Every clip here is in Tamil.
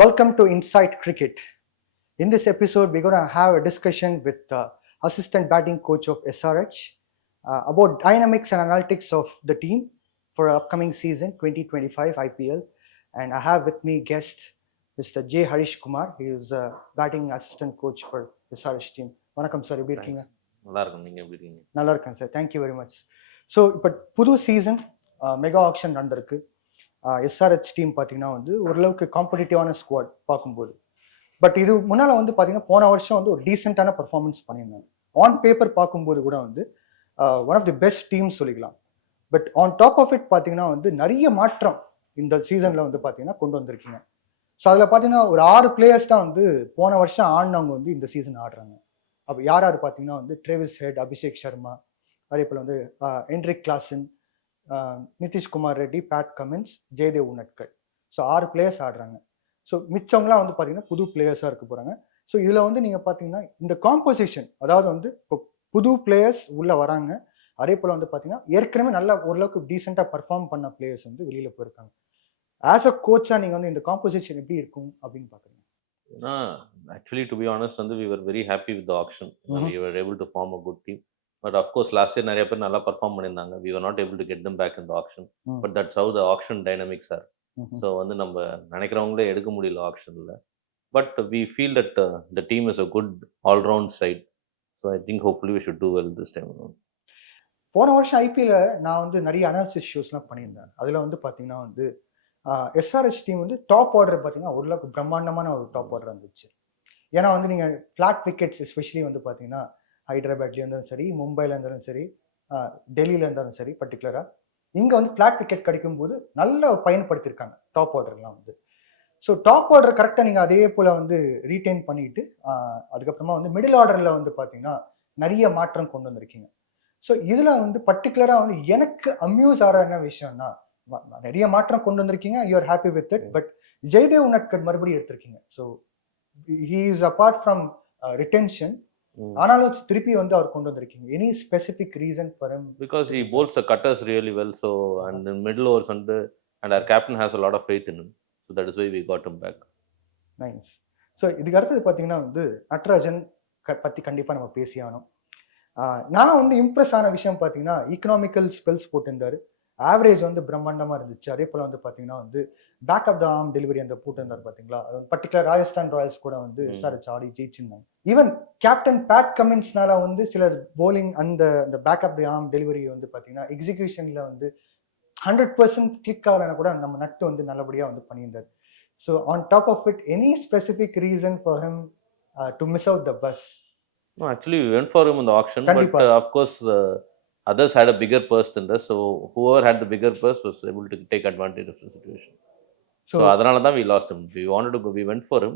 Welcome to Inside Cricket. In this episode, we're going to have a discussion with the assistant batting coach of SRH about dynamics and analytics of the team for upcoming season 2025 IPL. And I have with me guest Mr. J. Harish Kumar. He is a batting assistant coach for SRH team. வணக்கம் சார், எப்படி இருக்கீங்க? நல்லா இருக்கும். நீங்கள் எப்படி இருக்கீங்க? நல்லா இருக்கேன் sir, thank you very much. So இப்போ புது சீசன் மெகா ஆக்ஷன் நடந்திருக்கு. எஸ்ஆர்ஹெச் டீம் பார்த்தீங்கன்னா வந்து ஓரளவுக்கு காம்படிட்டிவான ஸ்குவாட் பார்க்கும்போது, பட் இது முன்னால் வந்து பார்த்தீங்கன்னா போன வருஷம் வந்து ஒரு டீசெண்டான பர்ஃபார்மன்ஸ் பண்ணியிருந்தாங்க. ஆன் பேப்பர் பார்க்கும்போது கூட வந்து one of the best teams சொல்லிக்கலாம். But on top of it பார்த்தீங்கன்னா வந்து நிறைய மாற்றம் இந்த சீசனில் வந்து பார்த்தீங்கன்னா கொண்டு வந்திருக்கீங்க. ஸோ அதில் பார்த்தீங்கன்னா ஒரு 6 பிளேயர்ஸ் தான் வந்து போன வருஷம் ஆடினவங்க வந்து இந்த சீசன் ஆடுறாங்க. அப்போ யார் யார் பார்த்தீங்கன்னா வந்து ட்ரேவிஸ் ஹெட், அபிஷேக் சர்மா, அதே போல் வந்து Heinrich Klaasen, Nitish Kumar Reddy, Pat Cummins, Jaydev Unadkat. So 6 players ஆடுறாங்க. ஸோ மிச்சவங்களாம் வந்து பார்த்தீங்கன்னா புது பிளேயர்ஸாக இருக்க போகிறாங்க. ஸோ இதில் வந்து நீங்கள் பார்த்தீங்கன்னா இந்த காம்போசிஷன், அதாவது வந்து இப்போ புது பிளேயர்ஸ் உள்ளே வராங்க, அதே போல் வந்து பார்த்தீங்கன்னா ஏற்கனவே நல்லா ஓரளவுக்கு டீசெண்டாக பர்ஃபார்ம் பண்ண பிளேயர்ஸ் வந்து வெளியில் போயிருக்காங்க. ஆஸ் அ கோச்சாக நீங்கள் வந்து இந்த காம்போசிஷன் எப்படி இருக்கும் அப்படின்னு பார்க்குறீங்க? Actually, to be honest, we were very happy with the auction. We were able to form a good team. But of course, last year நிறைய பேர் நல்லா perform பண்ணியிருந்தாங்க. We were not able to get them back in the auction. But that's how the auction dynamics are. So நம்ம நினைக்கிறவங்களே எடுக்க முடியல ஆக்ஷனில். But we feel that the team is a good all-round side. So I think hopefully we should do well this time around. போன வருஷம் ஐபிஎல்ல நான் வந்து நிறைய அனாலிசிஸ் ஷோஸ்லாம் பண்ணியிருந்தேன். அதில் வந்து பார்த்தீங்கன்னா வந்து எஸ்ஆர்ஹெச் டீம் வந்து டாப் ஆர்டர் பார்த்தீங்கன்னா ஓரளவுக்கு பிரம்மாண்டமான ஒரு டாப் ஆர்டர் இருந்துச்சு. ஏன்னா வந்து நீங்கள் ஃப்ளாட் விக்கெட்ஸ் எஸ்பெஷலி வந்து பார்த்தீங்கன்னா ஹைதராபாத்லேயும் இருந்தாலும் சரி, மும்பையில் இருந்தாலும் சரி, டெல்லியில் இருந்தாலும் சரி, பர்டிகுலராக இங்கே வந்து ஃப்ளாட் விக்கெட் கிடைக்கும்போது நல்லா பயன்படுத்தியிருக்காங்க டாப் ஆர்டர்லாம் வந்து. ஸோ டாப் ஆர்டர் கரெக்டாக நீங்கள் அதே போல் வந்து ரீட்டைன் பண்ணிட்டு அதுக்கப்புறமா வந்து மிடில் ஆர்டரில் வந்து பார்த்தீங்கன்னா நிறைய மாற்றம் கொண்டு வந்திருக்கீங்க. ஸோ இதில் வந்து பர்டிகுலராக வந்து எனக்கு அம்யூஸ் ஆகிற என்ன விஷயம்னா, நிறைய மாற்றம் கொண்டு வந்திருக்கீங்க, you are happy with it. But Jaydev Unadkat மறுபடியும் எடுத்திருக்கீங்க. So he is apart from retention, ஆனாலும் திருப்பி வந்து அவர் கொண்டு வந்திருக்கீங்க. Any specific reason for him? Because he bowls the cutters really well, so and in middle overs and our captain has a lot of faith in him, so that is why we got him back. Nice. So இதுக்கு அடுத்தது பார்த்தீங்கன்னா வந்து நட்ராஜன் பற்றி கண்டிப்பாக நம்ம பேசியானோம். நான் வந்து இம்ப்ரெஸ் ஆன விஷயம் பார்த்தீங்கன்னா ஈக்கனாமிக்கல் ஸ்பெல்ஸ் போட்டிருந்தாரு, ஆவரேஜ் வந்து பிரம்மாண்டமாக இருந்துச்சு. அதே போல் வந்து பார்த்தீங்கன்னா வந்து back of the arm delivery அந்த போட்டிருந்தார் பார்த்தீங்களா, அது பர்டிகுலர் ராஜஸ்தான் ராயல்ஸ் கூட வந்து எஸ்ஆர்ஹெச் ஆடி ஜெயிச்சிருந்தாங்க. ஈவன் கேப்டன் பேட் கமின்ஸ்னால வந்து சில போலிங் அந்த back of the arm delivery வந்து பார்த்தீங்கன்னா எக்ஸிகியூஷனில் வந்து 100% கிளிக் ஆகலைன்னா கூட நம்ம நட்டு வந்து நல்லபடியாக வந்து பண்ணியிருந்தார். So on top of it, any specific reason for him to miss out the bus? No, actually we went for him in the auction, but of course others had a bigger purse than this, so whoever had the bigger purse was able to take advantage of the situation. So அதனால தான் we lost him. We wanted to go, we went for him,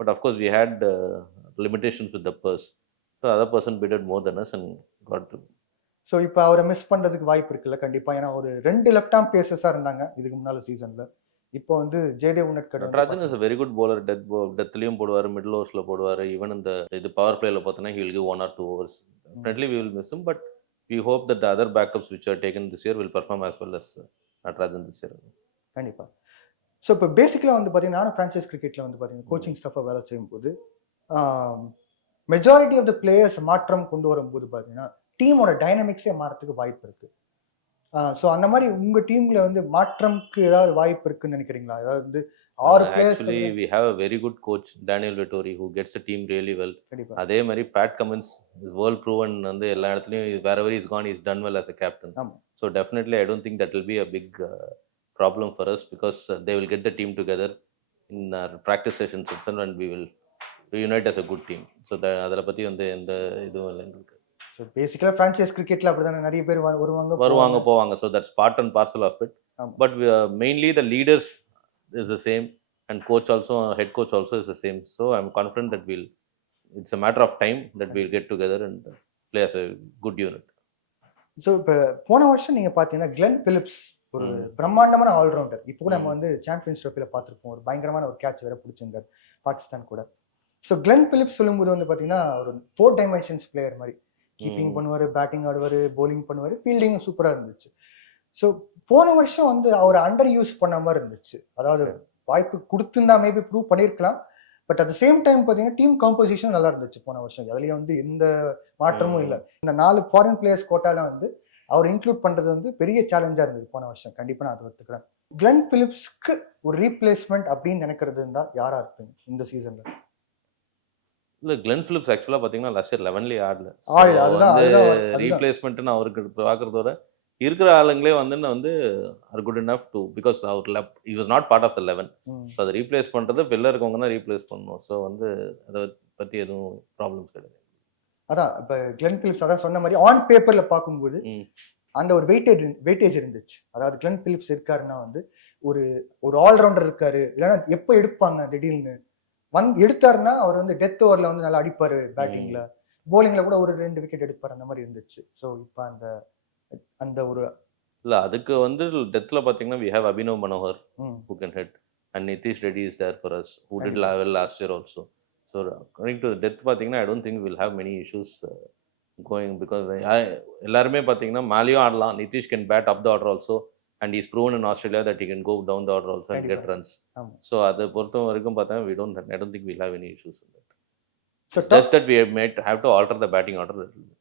but of course we had limitations with the purse, so other person bidded more than us and got him. So இப்போ அவரை மிஸ் பண்ணுறதுக்கு வாய்ப்பு இருக்குல்ல கண்டிப்பாக. ஏன்னா ஒரு 2 லெஃப்ட் ஆர்ம் பேசஸாக இருந்தாங்க இதுக்கு முன்னால சீசனில். இப்போ வந்து Jaydev Unadkat, Natarajan is a very good bowler. டெத்லயும் போடுவார், மிடில் ஓவர்ஸ்ல போடுவார், ஈவன் இந்த இது பவர் பிளேல பார்த்தோன்னா he will give 1 or 2 overs. Definitely we will miss him, but we hope that the other backups which are taken this year will perform as well as Natarajan this year. கண்டிப்பாக. ஸோ இப்போ பேசிக்கலாக வந்து பார்த்தீங்கன்னா நானும் ஃப்ரான்ச்சைஸ் கிரிக்கெட்டில் வந்து பார்த்தீங்கன்னா கோச்சிங் ஸ்டாஃபாக வேலை செய்யும்போது மெஜாரிட்டி ஆஃப் த பிளேயர்ஸ் மாற்றம் கொண்டு வரும்போது பார்த்தீங்கன்னா டீமோட டைனமிக்ஸே மாறத்துக்கு வாய்ப்பு இருக்குது. ஸோ அந்த மாதிரி உங்கள் டீமில் வந்து மாற்றம்க்கு ஏதாவது வாய்ப்பு இருக்குன்னு நினைக்கிறீங்களா? அதாவது வந்து 6 players. Actually we have a very good coach, Daniel Vettori, who gets the team really well. அதே மாதிரி Pat Cummins is world proven, வந்து எல்லா இடத்துலையும் wherever he's gone he's done well as a captain. So definitely I don't think that will be a big problem for us, because they will get the team together in our practice sessions itself and we will reunite as a good team. So அதில் பற்றி வந்து எந்த இதுவும் இல்லை எங்களுக்கு. ஸோ பேசிக்கலாக ஃப்ரான்ச்சைஸ் கிரிக்கெட்டில் அப்படி தானே நிறைய பேர் வருவாங்க போவாங்க. So that's part and parcel of it. But mainly the leaders is the same and coach also, head coach also is the same. So I'm confident that it's a matter of time that we'll get together and play as a good unit. So இப்போ போன வருஷம் நீங்கள் பார்த்தீங்கன்னா கிளென் பிலிப்ஸ் ஒரு பிரம்மாண்டமான ஆல்ரவுண்டர். இப்போ கூட நம்ம வந்து சாம்பியன்ஸ் ட்ரோஃபியில் பார்த்துருப்போம், ஒரு பயங்கரமான ஒரு கேட்ச் வேற பிடிச்சிருந்தார் பாகிஸ்தான் கூட. ஸோ கிளென் பிலிப்ஸ் சொல்லும்போது வந்து பார்த்தீங்கன்னா ஒரு 4 டைமென்ஷன்ஸ் பிளேயர் மாதிரி, கீப்பிங் பண்ணுவார், பேட்டிங் ஆடுவார், போலிங் பண்ணுவார், ஃபீல்டிங்கும் சூப்பராக இருந்துச்சு. ஸோ போன வருஷம் வந்து அவர் அண்டர் யூஸ் பண்ண மாதிரி இருந்துச்சு. அதாவது வாய்ப்பு கொடுத்துருந்தா மேபி ப்ரூவ் பண்ணியிருக்கலாம். But at the same time பார்த்தீங்கன்னா டீம் காம்போசிஷன் நல்லா இருந்துச்சு போன வருஷம். அதுலயே வந்து எந்த மாற்றமும் இல்லை. இந்த 4 ஃபாரின் பிளேயர்ஸ் கோட்டால வந்து அவர் இன்க்ளூட் பண்றது வந்து பெரிய சேலஞ்சா இருந்தது போன வருஷம். கண்டிப்பா நான் அதை ஒத்துக்கிறேன். கிளென் பிலிப்ஸ்க்கு ஒரு ரீப்ளேஸ்மெண்ட் அப்படின்னு நினைக்கிறது இருந்தா யாரா இருப்பீங்க இந்த சீசன்ல? இல்ல கிளென் பிலிப்ஸ் ஆக்சுவலா பாத்தீங்கன்னா லாஸ்ட் இயர் 11லயே ஆடல. அதுதான் வந்து அதுதான் ரீப்ளேஸ்மெண்ட்னு அவருக்கு பாக்குறதோட இருக்கிற ஆளுங்களே வந்து are good enough to because அவர் he was not part of the 11. So அதை ரீப்ளேஸ் பண்றது வெளில இருக்கவங்க தான் ரீப்ளேஸ் பண்ணணும். ஸோ வந்து அதை பத்தி எதுவும் ப்ராப்ளம்ஸ் கிடையாது. அதான் இப்ப கிளென் பிலிப்ஸ் அதான் சொன்ன மாதிரி ஆன் பேப்பர்ல பார்க்கும்போது அந்த ஒரு வெயிட்டேஜ் இருந்துச்சு. அதாவது கிளென் பிலிப்ஸ் இருக்காருன்னா வந்து ஒரு ஒரு ஆல்ரவுண்டர் இருக்காரு, இல்லைன்னா எப்போ எடுப்பாங்க திடீர்னு எடுத்தாருன்னா அவர் வந்து டெத் ஓவர்ல வந்து நல்லா அடிப்பாரு, பேட்டிங்ல போலிங்ல கூட ஒரு 2 விக்கெட் எடுப்பாரு, அந்த மாதிரி இருந்துச்சு. ஸோ இப்போ அந்த அந்த ஒரு இல்ல அதுக்கு வந்து டெத்ல பாத்தீங்கன்னா we have Abhinav Manohar who can hit and Nitish Reddy is there for us who did well last year also. So according to the depth பாத்தீங்கன்னா I don't think we'll have many issues going because எல்லாருமே பாத்தீங்கன்னா மேலேயும் ஆடலாம். Nitish can bat up the order also and he's proven in Australia that he can go down the order also and get runs. So அதை பொறுத்த வரைக்கும் பார்த்தா I don't think we'll have any issues in that. So just that we might have to alter the batting order a little bit.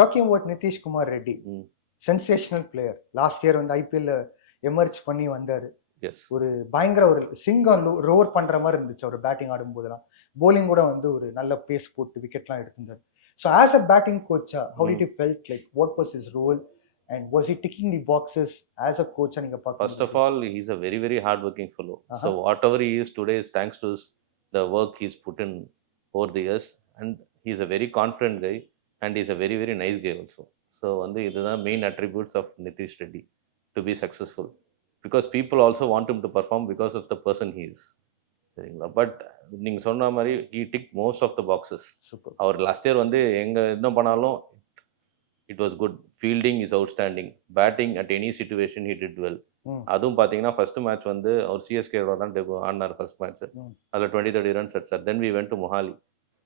Talking about Nitish Kumar Reddy, sensational player. Last year வந்து IPL எமர்ஜ் பண்ணி வந்தாரு. ஒரு பயங்கர ஒரு சிங்கம் ரோர் பண்ற மாதிரி இருந்துச்சு அவர் பேட்டிங் ஆடும் போதெல்லாம். போலிங் கூட வந்து ஒரு நல்ல பேஸ் போட்டு விக்கெட்லாம் எடுத்திருந்தாரு. So as a batting coach, how did you felt like? What was his role? And was he ticking the boxes as a coach? First of all, he's a very, very hard-working fellow. So whatever he is today is thanks to the work he's put in over the years. And he's a very confident guy. And he's a very, very nice guy also. So these are the main attributes of Nitish Reddy to be successful. Because people also want him to perform because of the person he is. But நீங்க சொன்ன மாதிரி he ticked most of the boxes. அவர் லாஸ்ட் இயர் வந்து எங்க என்ன பண்ணாலும் it was good. Fielding is outstanding. Batting at any situation he did well. அதுவும் பாத்தீங்கன்னா ஃபர்ஸ்ட் மேட்ச் வந்து அவர் சிஎஸ்கேவோட தான் ஆடினார் ஃபர்ஸ்ட் மேட்ச். அதுல 20-30 ரன்ஸ் அடிச்சார். Then we went to Mohali.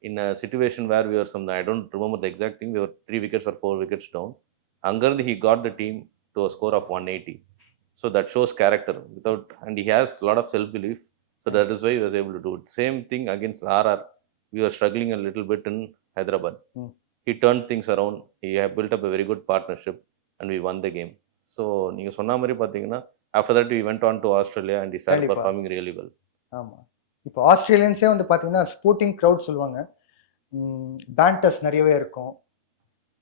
In a situation where we were I don't remember the exact thing, we were 3 wickets or 4 wickets down. Angarandi he got the team to a score of 180. So that shows character and he has a lot of self-belief. So that is why he was able to do it. Same thing against RR. We were struggling a little bit in Hyderabad. He turned things around. He had built up a very good partnership and we won the game. So நீங்க சொன்ன மாதிரி பாத்தீங்கன்னா after that we went on to Australia and he started performing really well. ஆமா. இப்போ ஆஸ்திரேலியன்ஸே வந்து பாத்தீங்கன்னா ஸ்போர்ட்டிங் க்ரௌட் சொல்லுவாங்க. பேண்டர்ஸ் நிறையவே இருக்கும்.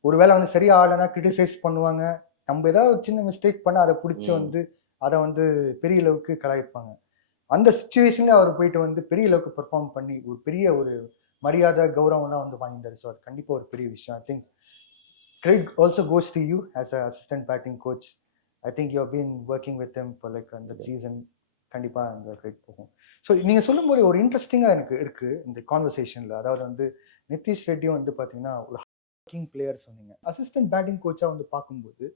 ஒருவேளை வந்து சரியா ஆடலைன்னா கிரிட்டிசைஸ் பண்ணுவாங்க. நம்ம ஏதாவது சின்ன மிஸ்டேக் பண்ண அதை பிடிச்சி வந்து அதை வந்து பெரிய அளவுக்கு கலாய்ப்பாங்க. அந்த சிச்சுவேஷன்ல அவர் போயிட்டு வந்து பெரிய அளவுக்கு பெர்ஃபார்ம் பண்ணி ஒரு பெரிய ஒரு மரியாதை கௌரவம்லாம் வந்து வாங்கிட்டாரு. ஸோ அது கண்டிப்பா ஒரு பெரிய விஷயம். I think credit also goes to you as a assistant batting coach. I think you have been working with him for like அந்த சீசன். கண்டிப்பா அந்த கிரெடிட் போகும். ஸோ நீங்க சொல்லும் போது ஒரு இன்ட்ரெஸ்டிங்கா எனக்கு இருக்கு இந்த கான்வர்சேஷன்ல. அதாவது வந்து நிதிஷ் ரெட்டியும் வந்து பாத்தீங்கன்னா ஒரு ஒர்க்கிங் பிளேயர் சொன்னீங்க. அசிஸ்டன்ட் பேட்டிங் கோச்சா வந்து பார்க்கும்போது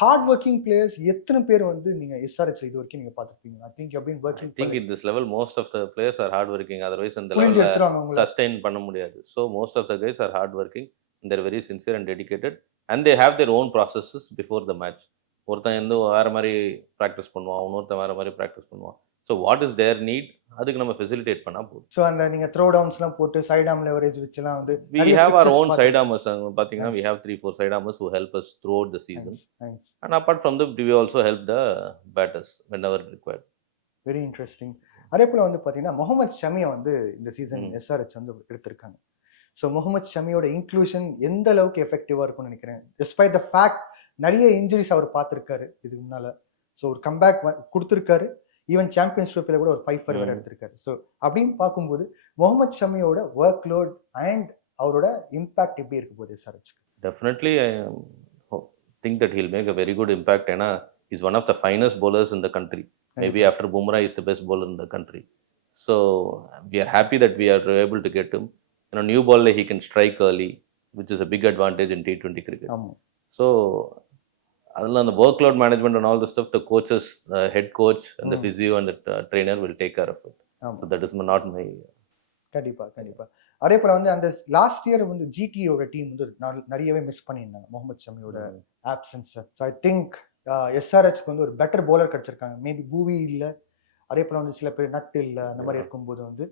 ஹார்ட் ஒர்க்கிங் பிளேயர்ஸ் எத்தனை பேர் வந்து நீங்க SRH இது வரைக்கும் நீங்க பார்த்திருப்பீங்க? I think you have been working. I think in this level most of the players are hard working. Otherwise இந்த level sustain பண்ண முடியாது. So most of the guys are hard working and they're very sincere and dedicated and they have their own processes before the match. ஒருத்தன் வந்து வேற மாதிரி பிராக்டிஸ் பண்ணுவான், இன்னொருத்தன் வேற மாதிரி பிராக்டிஸ் பண்ணுவான். So what is their need? அதுக்கு நம்ம ஃபெசிலிட்டேட் பண்ணா போதும். சோ அந்த நீங்க த்ரோ டவுன்ஸ்லாம் போட்டு சைட் ஆர்ம் லெவரேஜ் வச்சுலாம் வந்து we have our own side armers. பாத்தீங்கன்னா we have 3-4 side armers who help us throughout the season. Nice. And apart from them we also help the batters whenever required. Very interesting. அதே போல வந்து பாத்தீங்கன்னா முகமது ஷமியை வந்து இந்த சீசன் SRH வந்து எடுத்திருக்காங்க. ஸோ முகமது ஷமியோட இன்க்ளூஷன் எந்த அளவுக்கு எஃபெக்டிவா இருக்கும்னு நினைக்கிறேன். டிஸ்பைட் த ஃபேக்ட் நிறைய இன்ஜுரிஸ் அவர் பார்த்துருக்காரு இதுக்கு முன்னால. ஸோ ஒரு கம்பேக் கொடுத்துருக்காரு. ஈவன் சாம்பியன்ஷிப்ல கூட ஒரு 5 வேற எடுத்திருக்காரு. ஸோ அப்படின்னு பார்க்கும்போது முகமது ஷமியோட ஒர்க் லோட் அண்ட் அவரோட இம்பாக்ட் எப்படி இருக்க போகுது SRH? Definitely I think that he'll make a very good impact. ஏன்னா he's one of the finest bowlers in the country. Maybe after Bumrah is the best bowler in the country. So we are happy that we are able to get him. New bowler he can strike early, which is a big advantage in T20 cricket. So அதில் அந்த work load management and all the stuff the coaches, head coach and the physio and the trainer will take care of it. So that is not my. கண்டிப்பா கண்டிப்பா. அதே போல வந்து அந்த லாஸ்ட் இயர் வந்து ஜிடியோட டீம் வந்து நிறையவே மிஸ் பண்ணியிருந்தாங்க முகமது ஷமியோட ஆப்சன்ஸ். ஸோ ஐ திங்க் SRHக்கு வந்து ஒரு பெட்டர் பவுலர் கிடைச்சிருக்காங்க. மேபி பூவி இல்லை, அதே போல வந்து சில பேர் நட் இல்ல அந்த மாதிரி இருக்கும்போது வந்து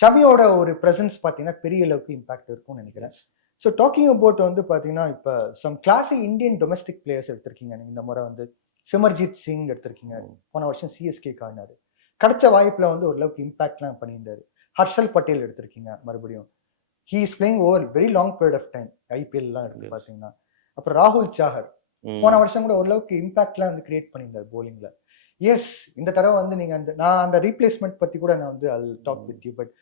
ஷமியோட ஒரு பிரசன்ஸ் பார்த்தீங்கன்னா பெரிய அளவுக்கு இம்பாக்ட் இருக்கும்னு நினைக்கிறேன். ஸோ டாக்கிங் அபவுட் வந்து பார்த்தீங்கன்னா இப்போ some classic Indian domestic players எடுத்திருக்கீங்க நீங்க இந்த முறை வந்து சிமர்ஜித் சிங் எடுத்திருக்கீங்க. போன வருஷம் சிஎஸ்கே காடினாரு. கிடைச்ச வாய்ப்புல வந்து ஓரளவுக்கு இம்பாக்ட்லாம் பண்ணியிருந்தாரு. ஹர்ஷல் பட்டேல் எடுத்திருக்கீங்க மறுபடியும். He is playing over very long period of time ஐபிஎல்லாம் எடுத்து பார்த்தீங்கன்னா. அப்புறம் ராகுல் சாஹர் போன வருஷம் கூட ஓரளவுக்கு இம்பாக்ட்லாம் வந்து கிரியேட் பண்ணியிருந்தார் போலிங்ல. எஸ் இந்த தடவை வந்து நீங்க நான் அந்த ரீப்ளேஸ்மெண்ட் பத்தி கூட நான் வந்து I talk with you. But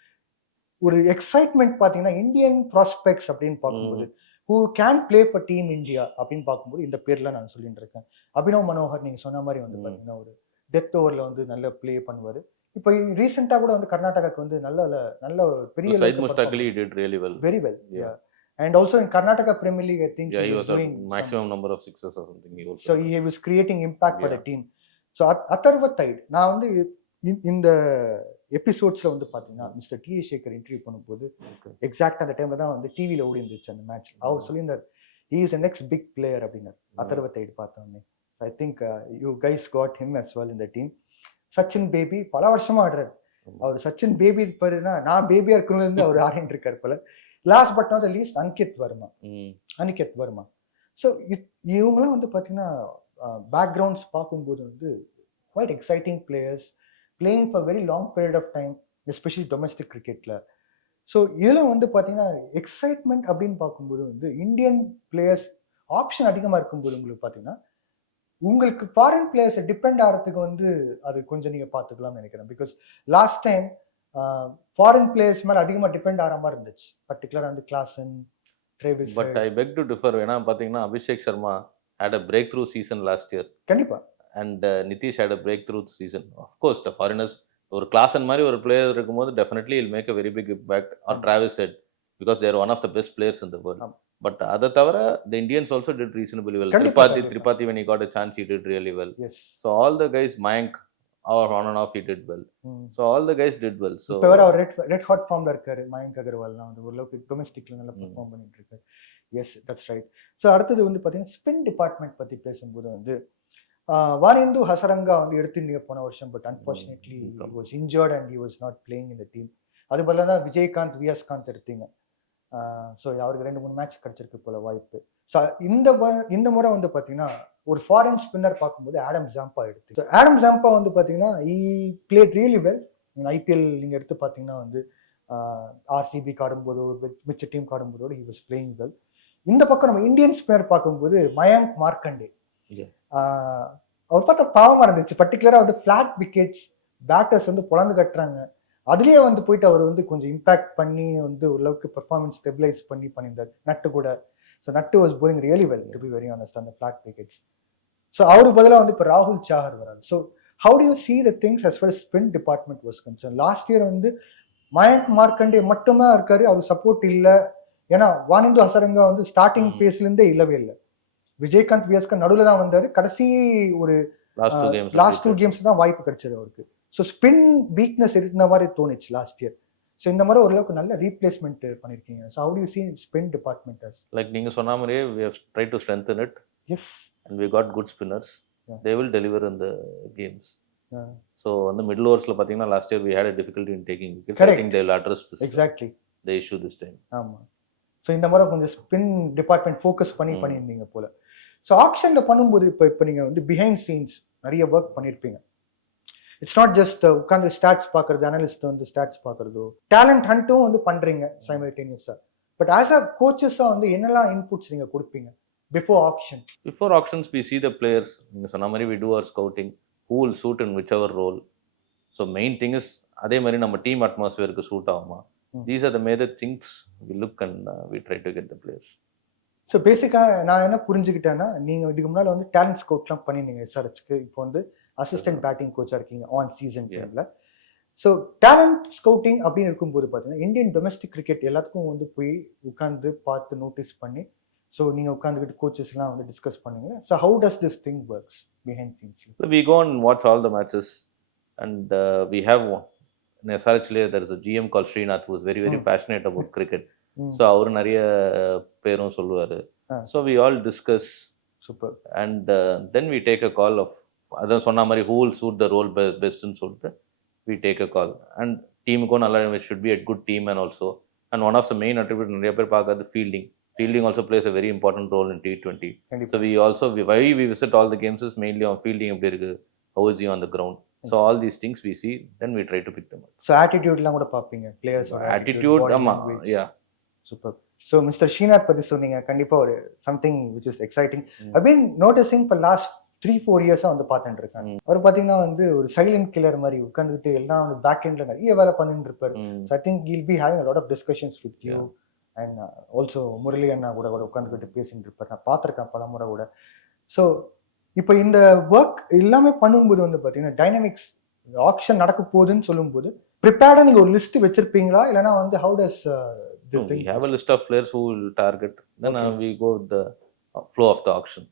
ஒரு எக்ஸைட்மெண்ட் பாத்தீங்கன்னா இந்தியன் ப்ராஸ்பெக்ட்ஸ் அப்படின்னு பார்க்கும்போது who can play for team India அப்படின்னு பார்க்கும்போது இந்த பேர்ல நான் சொல்லிட்டு இருக்கேன். அபினவ் மனோகர் நீங்க சொன்ன மாதிரி வந்து பாத்தீங்கன்னா ஒரு டெத் ஓவர்ல வந்து நல்ல பிளே பண்ணுவாரு. இப்போ ரீசெண்டா கூட வந்து கர்நாடகாக்கு வந்து நல்ல ஒரு பெரிய very well. And also in Karnataka Premier League, I think he was doing maximum number of sixes or something. So he was creating impact for the team. So Atharvathide, நான் வந்து இந்த எபிசோட்ஸ்ல வந்து பாத்தீங்கன்னா மிஸ்டர் டி சேகர் இன்டர்வியூ பண்ணும்போது எக்ஸாக்ட் அந்த டைம்ல தான் வந்து டிவில ஓடி இருந்துச்சு அந்த மேட்ச். அவர் சொல்லியிருந்தார் he is a next big player அப்படின்னாரு. Atharvathide பார்த்தோன்னே I think you guys got him as well in the team. Sachin baby பல வருஷமா ஆடுறாரு. அவர் சச்சின் பேபி இருப்பாருன்னா நான் பேபியா இருக்கணும்ல இருந்து அவர் ஆடிட்டு இருக்காரு போல. Last but not the least Aniket Varma. So இவங்கெல்லாம் வந்து பார்த்தீங்கன்னா பேக்ரவுண்ட்ஸ் பார்க்கும்போது வந்து quite exciting players playing for very long period of time especially domestic கிரிக்கெட்ல. ஸோ இதில் வந்து பார்த்தீங்கன்னா எக்ஸைட்மெண்ட் அப்படின்னு பார்க்கும்போது வந்து இந்தியன் பிளேயர்ஸ் ஆப்ஷன் அதிகமாக இருக்கும்போது உங்களுக்கு பார்த்தீங்கன்னா உங்களுக்கு ஃபாரின் பிளேயர்ஸை டிபெண்ட் ஆகிறதுக்கு வந்து அது கொஞ்சம் நீங்கள் பார்த்துக்கலாம்னு நினைக்கிறேன். Because last time foreign players மேல அதிகமா டிபெண்ட் ஆகிற மாதிரி இருந்துச்சு, பர்டிகுலர் அந்த Klaasen Travis. But I peg to differ. ஏன்னா பாத்தீங்கன்னா Abhishek Sharma had a breakthrough season last year. கண்டிப்பா. And Nitish had a breakthrough season. Of course the foreigners ஒரு கிளாசன் மாதிரி ஒரு பிளேயர் இருக்கும்போது definitely will make a very big impact, or Travis said, because they are one of the best players in the world. But அதை தவிர the Indians also did reasonably well. Tripathi when he got a chance he did really well. Yes. So all the guys, Mayank or on and off he did well. So all the guys did well. So இப்போ அவர் ரெட் ஹாட் ஃபார்ம்ல இருக்காரு மயங்க் அகர்வால்லாம் வந்து ஓரளவுக்கு டொமஸ்டிக்ல நல்லா பெர்ஃபார்ம் பண்ணிட்டு இருக்காரு. Yes that's right. ஸோ அடுத்தது வந்து பார்த்தீங்கன்னா ஸ்பின் டிபார்ட்மெண்ட் பத்தி பேசும்போது வந்து வானிந்து ஹசரங்கா வந்து எடுத்திருந்தீங்க போன வருஷம். But unfortunately he was injured and he was not playing in the team. அது பதிலாக தான் விஜயகாந்த் வியாஸ்காந்த் எடுத்தீங்க. ஸோ அவருக்கு 2-3 மேட்ச் கிடைச்சிருக்கு போல வாய்ப்பு. ஸோ இந்த முறை வந்து பார்த்தீங்கன்னா ஒரு ஃபாரின் ஸ்பின்னர் பார்க்கும்போது ஆடம் ஜாம்பா எடுத்து. ஸோ ஆடம் ஜாம்பா வந்து பார்த்தீங்கன்னா he played really well. IPL நீங்கள் எடுத்து பார்த்தீங்கன்னா வந்து ஆர்சிபி காடும்போதோ மிச்ச டீம் காடும்போதோடு ஹி வாஸ் பிளேயிங் வெல். இந்த பக்கம் நம்ம இந்தியன் ஸ்பின்னர் பார்க்கும்போது மயங்க் மார்க்கண்டே அவர் பார்த்தா பாவமாக இருந்துச்சு. பர்டிகுலராக வந்து ஃபிளாட் விக்கெட்ஸ் பேட்டர்ஸ் வந்து பொழந்து கட்டுறாங்க, அதுலேயே வந்து போயிட்டு அவர் வந்து கொஞ்சம் இம்பாக்ட் பண்ணி வந்து ஓரளவுக்கு பெர்ஃபார்மன்ஸ் ஸ்டெபிலைஸ் பண்ணியிருந்தார் நட்டு கூட. So Nattu was bowling really well to be very honest அந்த ஃபிளாட் விக்கெட்ஸ். ஸோ அவருக்கு பதிலாக வந்து இப்போ ராகுல் சாஹர் வராது. So how do you see the things as well spin department was concern? Last year வந்து மயங்க் மார்க்கண்டே மட்டும்தான் இருக்காரு, அவர் சப்போர்ட் இல்லை. ஏன்னா வானிந்து ஹசரங்கா வந்து ஸ்டார்டிங் பேஸ்லேருந்தே இல்லவே இல்லை. விஜயகாந்த் வியாஸ்காந்த் நடுவில் தான் வந்தார். கடைசி ஒரு லாஸ்ட் 2 கேம்ஸ் தான் வாய்ப்பு கிடைச்சது அவருக்கு. ஸோ ஸ்பின் வீக்னஸ் இருந்த மாதிரி தோணுச்சு லாஸ்ட் இயர். ஸோ இந்த மாதிரி ஓரளவுக்கு நல்ல ரீப்ளேஸ்மெண்ட் பண்ணியிருக்கீங்க. So how do you see spin department as? Like நீங்கள் சொன்ன மாதிரியே we have tried to strengthen it. Yes. And we got good spinners. They will deliver in the games. So on the middle overs பார்த்தீங்கன்னா last year we had a difficulty in taking wickets. I think they will address this. Exactly. The issue this time. ஆமாம். ஸோ இந்த மாதிரி கொஞ்சம் ஸ்பின் டிபார்ட்மெண்ட் ஃபோக்கஸ் பண்ணியிருந்தீங்க போல. ஸோ ஆக்ஷனில் பண்ணும்போது இப்போ நீங்கள் வந்து பிஹைண்ட் சீன்ஸ் நிறைய ஒர்க் பண்ணியிருப்பீங்க. இட்ஸ் நாட் ஜஸ்ட் உட்காந்து ஸ்டாட்ஸ் பார்க்கறது, அனலிஸ்ட் வந்து ஸ்டாட்ஸ் பார்க்கறதோ, டேலண்ட் ஹண்ட்டும் வந்து பண்ணுறீங்க சைமல்டேனியஸாக. பட் ஆஸ் அ கோச்சஸாக வந்து என்னெல்லாம் இன்புட்ஸ் நீங்கள் கொடுப்பீங்க before action? Before auctions we see the players. நீங்கள் சொன்ன மாதிரி we do our scouting, who will suit in whichever role. So main thing is அதே மாதிரி நம்ம டீம் அட்மாஸ்பியருக்கு சூட் ஆகுமா. These are the major things we look and we try to get the players. So பேசிக்காக நான் என்ன புரிஞ்சுக்கிட்டேன்னா, நீங்கள் இதுக்கு முன்னால் வந்து டேலண்ட் ஸ்கவுட்லாம் பண்ணியிருந்தீங்க எஸ்ஆர்ஹெச்க்கு. இப்போ வந்து அசிஸ்டன்ட் பேட்டிங் கோச்சாக இருக்கீங்க ஆன் சீசன் டைமில். ஸோ டேலண்ட் ஸ்கவுட்டிங் அப்படின்னு இருக்கும்போது பார்த்தீங்கன்னா இந்தியன் டொமஸ்டிக் கிரிக்கெட் எல்லாத்துக்கும் வந்து போய் உட்காந்து பார்த்து நோட்டீஸ் பண்ணி, ஸோ நீங்கள் உட்காந்துக்கிட்டு கோச்சஸ்லாம் வந்து டிஸ்கஸ் பண்ணுங்க. So how does this thing works behind scenes? So we go and watch all the matches and we have in SRH there is a GM called Srinath who is very very passionate about cricket. So அவர் நிறைய பேரும் சொல்லுவாரு. So we all discuss. Super. And then we take a call of அதான் சொன்ன மாதிரி who will suit the role bestன்னு சொல்லிட்டு we take a call. And டீமுக்கும் நல்லா it should be a good team. And also and one of the main attribute நிறைய பேர் பார்க்கறது fielding also plays a very important role in T20. So why we visit all the games is mainly on fielding எப்படி இருக்கு, how is he on the ground. So all these things we see, then we try to pick them up. So attitudeலாம் கூட பாப்பீங்க players attitude ஆமா yeah super. So Mr. Srinath பத்தி சொன்னீங்க, கண்டிப்பா ஒரு something which is exciting. I've been noticing for last 3-4 years வந்து பார்த்துட்டு இருக்காங்க. அவர் பாத்தீங்கன்னா வந்து ஒரு சைலண்ட் கில்லர் மாதிரி உட்கார்ந்துட்டு எல்லாம் வந்து பேக் எண்ட்ல நிறைய வேலை பண்ணிட்டு இருப்பாரு. So I think he'll be having a lot of discussions with you and also Murali அண்ணா கூட உட்கார்ந்துட்டு பேசிட்டு இருப்பாரு. நான் பார்த்திருக்கேன் பல முறை கூட. So இப்போ இந்த ஒர்க் எல்லாமே பண்ணும்போது வந்து பாத்தீங்கன்னா டைனமிக்ஸ் ஆக்ஷன் நடக்க போகுதுன்னு சொல்லும்போது ப்ரிப்பேர்டா நீங்க ஒரு லிஸ்ட் வச்சிருப்பீங்களா, இல்லனா வந்து how does we have a list of players who will target, then we go with the flow of the auction.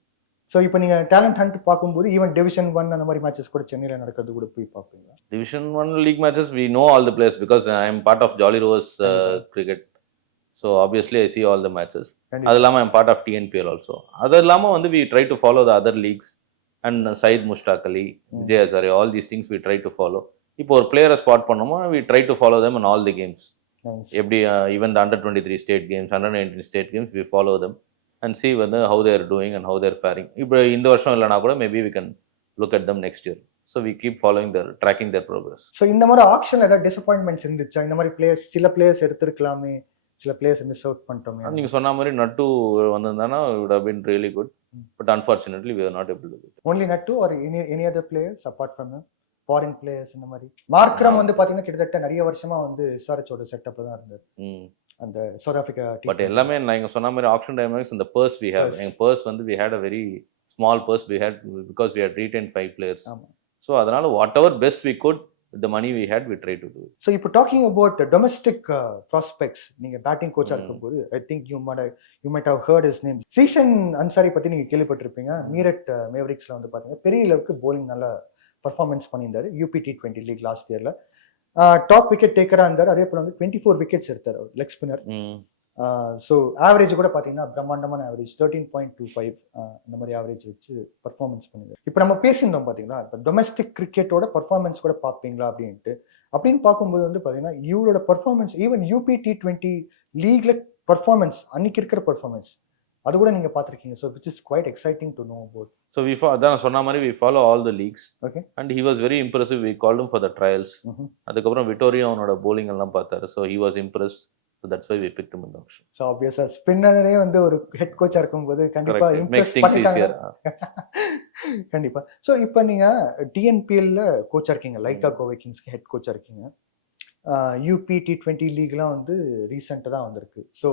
So இப்போ நீங்க டேலண்ட் ஹண்ட் பாக்கும்போது ஈவன் டிவிஷன் 1 அந்த மாதிரி மேட்சஸ் கூட சென்னையில நடக்கிறது கூட போய் பாப்பீங்களா? Division 1 league matches we know all the players because I am part of Jolly Rovers cricket. So obviously I see all the matches. Adellama I am part of TNPL also. Adellama வந்து we try to follow the other leagues and Said Mushtaq Ali, Vijay Hazare, all these things we try to follow. இப்போ ஒரு பிளேயரை ஸ்பாட் பண்ணோமா we try to follow them in all the games. எப்படி even the under 23 state games, under 19 state games we follow them and see whether how they are doing and how they are faring. இப்போ இந்த வருஷம் இல்லனா கூட maybe we can look at them next year. So we keep following their tracking their progress. So இந்த மாதிரி ஆக்ஷன்ல ஏதாவது டிசப்பாயின்ட்மென்ட்ஸ் இருந்துச்சா? இந்த மாதிரி பிளேயர்ஸ் சில பிளேயர்ஸ் எடுத்துக்கலாமே, சில பிளேயர்ஸ் மிஸ் அவுட் பண்ணிட்டோமே. நீங்க சொன்ன மாதிரி நட்டு வந்திருந்தானா it would have been really good, but unfortunately we were not able to do it. Only Nattu or any other players apart from him? Foreign players இந்த மாதிரி மார்க்ரம் வந்து பாத்தீங்கன்னா கிட்டத்தட்ட நிறைய வருஷமா வந்து SRH ஓட செட்டப்ல தான் இருந்தார் அந்த சவுத் ஆப்பிரிக்கா டீம். பட் எல்லாமே நீங்க சொன்ன மாதிரி ஆக்ஷன் டைனமிக்ஸ் இந்த பர்ஸ் we have, எங்க பர்ஸ் வந்து we had a very small purse we had because we had retained 5 players. So அதனால whatever best we could with the money we had we tried to do. So இப்போ talking about domestic prospects, நீங்க பேட்டிங் கோச்சா இருக்கும்போது I think you might have heard his name. சீஷன் அன்சாரி பத்தி நீங்க கேள்விப்பட்டிருப்பீங்க. மீரட் மேவரிக்ஸ்ல வந்து பாத்தீங்கன்னா பெரிய அளவுக்கு bowling நல்லா பர்ஃபார்மன்ஸ் பண்ணியிருந்தாரு UPT20 லீக் லாஸ்ட் இயர்ல. டாப் விக்கெட் டேக்கரா இருந்தார். அதே போல வந்து 24 விக்கெட்ஸ் எடுத்தார் லெக் ஸ்பின்னர். ஸோ ஆவரேஜ் கூட பார்த்தீங்கன்னா பிரம்மாண்டமான ஆவரேஜ் 13.25 இந்த மாதிரி ஆவரேஜ் வச்சு பர்ஃபார்மன்ஸ் பண்ணியிருந்தார். இப்போ நம்ம பேசியிருந்தோம் பார்த்தீங்களா, இப்போ டொமஸ்டிக் கிரிக்கெட்டோட பர்ஃபார்மன்ஸ் கூட பார்ப்பீங்களா அப்படின்னு பார்க்கும்போது வந்து பார்த்தீங்கன்னா இவரோட பர்ஃபார்மன்ஸ் ஈவன் UPT20 லீக்ல பர்ஃபார்மன்ஸ் அன்னைக்கு இருக்கிற பர்ஃபார்மன்ஸ் அது கூட நீங்க பாத்திருக்கீங்க. So which is quite exciting to know about. So அதான் சொன்ன மாதிரி we follow all the leagues. Okay. And he was very impressive. We called him for the trials. அதுக்கப்புறம் விட்டோரியா அவனோட bowling எல்லாம் பார்த்தாரு. So he was impressed. So that's why we picked him in the auction. So obviously ஸ்பின்னரே வந்து ஒரு ஹெட் கோச்சா இருக்கும்போது கண்டிப்பா makes things easier. கண்டிப்பா. So இப்போ நீங்க TNPL ல கோச்சா இருக்கீங்க, லைக்கா கோவை கிங்ஸ்க்கு ஹெட் கோச்சா இருக்கீங்க. UPT20 லீக்லாம் வந்து ரீசெண்டா தான் வந்திருக்கு. So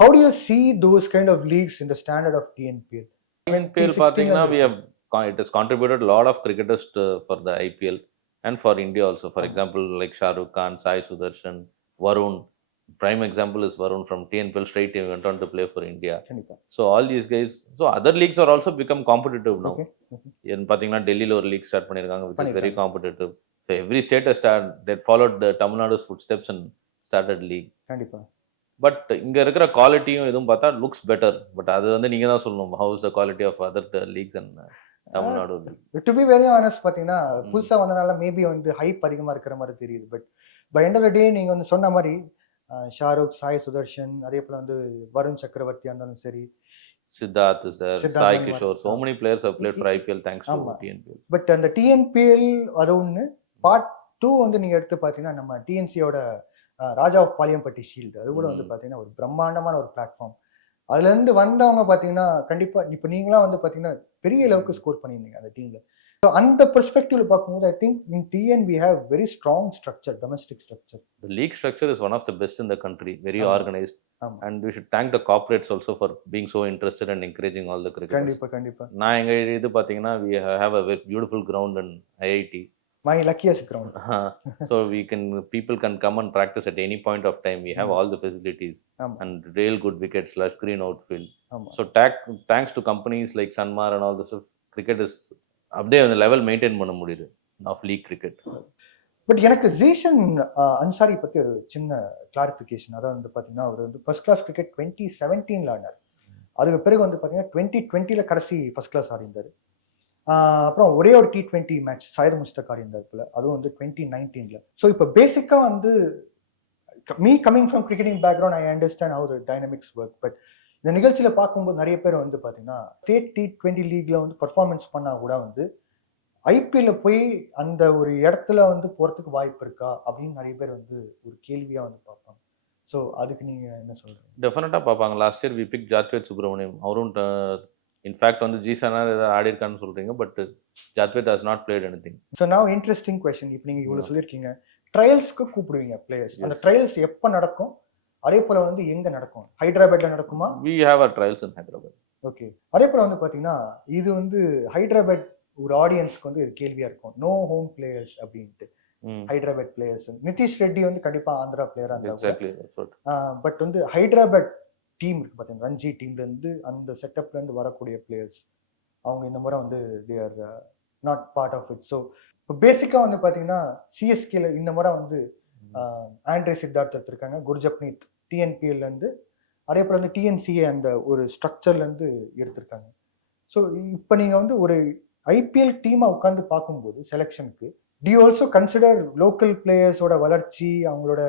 how do you see those kind of leagues in the standard of TNPL? TNPL பாத்தீங்கன்னா it has contributed a lot of cricketers for the IPL and for India also. For example, like Shah Rukh Khan, Sai Sudarshan, Varun. Prime example is Varun from TNPL straight he went on to play for India. So all these guys, so other leagues are also become competitive now. In பாத்தீங்கன்னா டெல்லியில ஒரு லீக் ஸ்டார்ட் பண்ணிருக்காங்க which is very competitive. So every state has they followed the Tamil Nadu's footsteps and started league. கண்டிப்பா. பட் இங்க இருக்கிற குவாலிட்டியும் எதுவும் பார்த்தா லுக்ஸ் பெட்டர். பட் அது வந்து நீங்க தான் சொல்லணும் how is the quality of other leagues and Tamil Nadu. To be very honest பாத்தீங்கன்னா புதுசா வந்தனால மேபி வந்து ஹைப் அதிகமா இருக்கிற மாதிரி தெரியுது. But by end of the day நீங்க வந்து சொன்ன மாதிரி ஷாருக், சாய் சுதர்ஷன், அதே போல வந்து வருண் சக்கரவர்த்தியா இருந்தாலும் சரி, Siddharth is there, Sai Kishore, so many players have played for IPL thanks to TNPL. But அந்த TNPL அது ஒன்று. பார்ட் 2 வந்து நீங்க எடுத்து பாத்தீங்கன்னா நம்ம TNCயோட ராஜா ஆஃப் பாலியம்பட்டி ஷீல்டு அது கூட வந்து பாத்தீங்கன்னா ஒரு பிரம்மாண்டமான ஒரு பிளாட்ஃபார்ம். அதுல இருந்து வந்தவங்க பாத்தீங்கன்னா கண்டிப்பா இப்ப நீங்களாம் வந்து பாத்தீங்கன்னா பெரிய அளவுக்கு ஸ்கோர் பண்ணியிருந்தீங்க அந்த டீம்ல. So அந்த பெர்ஸ்பெக்டிவ்ல பார்க்கும்போது I think in TN we have very strong structure, domestic structure. The league structure is one of the best in the country, very organized. And we should thank the corporates also for being so interested and encouraging all the cricketers. கண்டிப்பா. நான் எங்க இது பாத்தீங்கன்னா we have a very beautiful ground in IIT. My luckiest ground. So people can come and practice at any point of time. We have all the facilities and real good wickets / green outfield. So thanks to companies like Sanmar and all this, cricket is அப்படியே அந்த லெவல் மெயின்டைன் பண்ண முடியுது ஆஃப் லீக் கிரிக்கெட். பட் எனக்கு ஜீஷன் அன்சாரி பத்தி ஒரு சின்ன கிளாரிஃபிகேஷன். அதாவது வந்து பாத்தீங்கன்னா அவர் வந்து ஃபர்ஸ்ட் கிளாஸ் கிரிக்கெட் 2017 ஆடினார். அதுக்கு பிறகு வந்து பாத்தீங்கன்னா 2020 கடைசி ஃபர்ஸ்ட் கிளாஸ் ஆடினாரு. அப்புறம் ஒரே ஒரு T20 மேட்ச் சையத் முஸ்தக் ஆடி இருந்தாப்புல, அதுவும் வந்து 2019ல. ஸோ இப்போ பேசிக்கா வந்து me coming from cricketing background, I understand how the dynamics work. But இந்த நிகழ்ச்சியில பார்க்கும்போது நிறைய பேர் வந்து பாத்தீங்கன்னா ஸ்டேட் T20 லீக்ல வந்து பர்ஃபார்மன்ஸ் பண்ணா கூட வந்து ஐபிஎல்ல போய் அந்த ஒரு இடத்துல வந்து போறதுக்கு வாய்ப்பு இருக்கா அப்படின்னு நிறைய பேர் வந்து ஒரு கேள்வியா வந்து பார்ப்பாங்க. ஸோ அதுக்கு நீங்க என்ன சொல்றீங்க? டெஃபினட்டா பார்ப்பாங்க. Last year we pick Jathaved Subramaniam. அவரும் இன்ஃபேக்ட் வந்து ஜிசனா ஏதாவது ஆடி இருக்கான்னு சொல்றீங்க. But Jathaved has not played anything. So now interesting question. இப்போ நீங்க இவ்வளவு சொல்லியிருக்கீங்க, ட்ரையல்ஸ்க்கு கூப்பிடுவீங்க பிளேயர்ஸ். அந்த ட்ரையல்ஸ் எப்போ நடக்கும்? அதே போல வந்து எங்க நடக்கும்? ஹைதராபாத்ல நடக்குமா? We have our trials in Hyderabad. Okay. அதே போல வந்து பாத்தீங்கன்னா இது வந்து ஹைதராபாத் ஒரு ஆடியன்ஸ்க்கு வந்து இது கேள்வியா இருக்கும். நோ ஹோம் பிளேயர்ஸ் அப்படின்ட்டு. ஹைதராபாத் பிளேயர்ஸ். நிதிஷ் ரெட்டி வந்து கண்டிப்பா ஆந்திரா பிளேயரா இருந்தாங்க. Exactly, that's what. பட் வந்து ஹைதராபாத் டீம் இருக்கு பாத்தீங்கன்னா, ரஞ்சி டீம்ல இருந்து அந்த செட்டப்ல இருந்து வரக்கூடிய பிளேயர்ஸ் அவங்க இந்த முறை வந்து they are not part of it. So இப்போ பேசிக்கா வந்து பாத்தீங்கன்னா சிஎஸ்கேல இந்த முறை வந்து ஆண்ட்ரே சித்தார்த் எடுத்திருக்காங்க, குர்ஜப்னீத் டிஎன்பிஎல்ல இருந்து, அதே போல வந்து டிஎன்சிஏ அந்த ஒரு ஸ்ட்ரக்சர்ல இருந்து எடுத்திருக்காங்க. ஸோ இப்போ நீங்க வந்து ஒரு ஐபிஎல் டீமா உட்காந்து பார்க்கும்போது செலெக்ஷனுக்கு டி ஆல்சோ கன்சிடர் லோக்கல் பிளேயர்ஸோட வளர்ச்சி, அவங்களோட